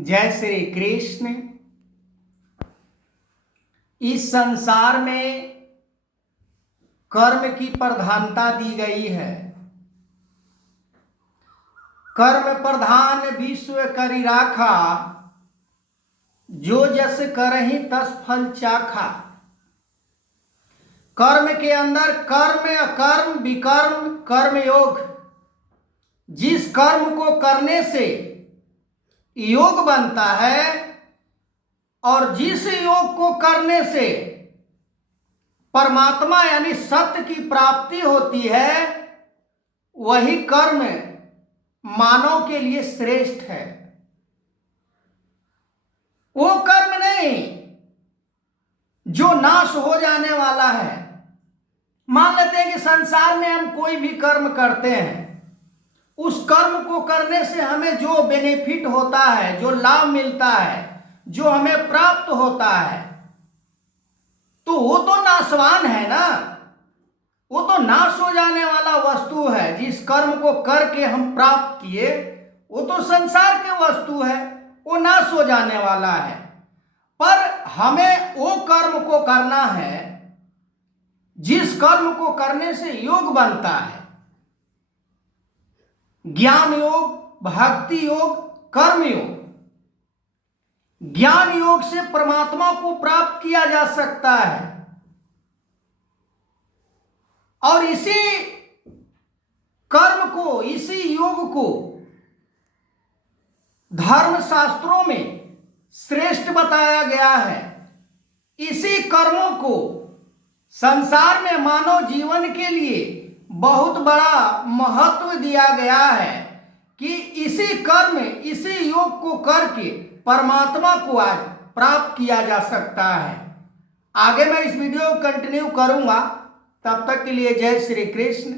जय श्री कृष्ण। इस संसार में कर्म की प्रधानता दी गई है। कर्म प्रधान विश्व करि राखा, जो जस करहि तस फल चाखा। कर्म के अंदर कर्म, अकर्म, विकर्म, कर्मयोग। जिस कर्म को करने से योग बनता है और जिस योग को करने से परमात्मा यानी सत्य की प्राप्ति होती है, वही कर्म मानव के लिए श्रेष्ठ है। वो कर्म नहीं जो नाश हो जाने वाला है। मान लेते हैं कि संसार में हम कोई भी कर्म करते हैं, उस कर्म को करने से हमें जो बेनिफिट होता है, जो लाभ मिलता है, जो हमें प्राप्त होता है, तो वो तो नाशवान है ना। वो तो नाश हो जाने वाला वस्तु है। जिस कर्म को करके हम प्राप्त किए वो तो संसार के वस्तु है, वो नाश हो जाने वाला है। पर हमें वो कर्म को करना है जिस कर्म को करने से योग बनता है। ज्ञान योग, भक्ति योग, कर्म योग। ज्ञान योग से परमात्मा को प्राप्त किया जा सकता है और इसी कर्म को, इसी योग को धर्म शास्त्रों में श्रेष्ठ बताया गया है। इसी कर्मों को संसार में मानव जीवन के लिए बहुत बड़ा महत्व दिया गया है कि इसी कर्म, इसी योग को करके परमात्मा को आज प्राप्त किया जा सकता है। आगे मैं इस वीडियो को कंटिन्यू करूंगा। तब तक के लिए जय श्री कृष्ण।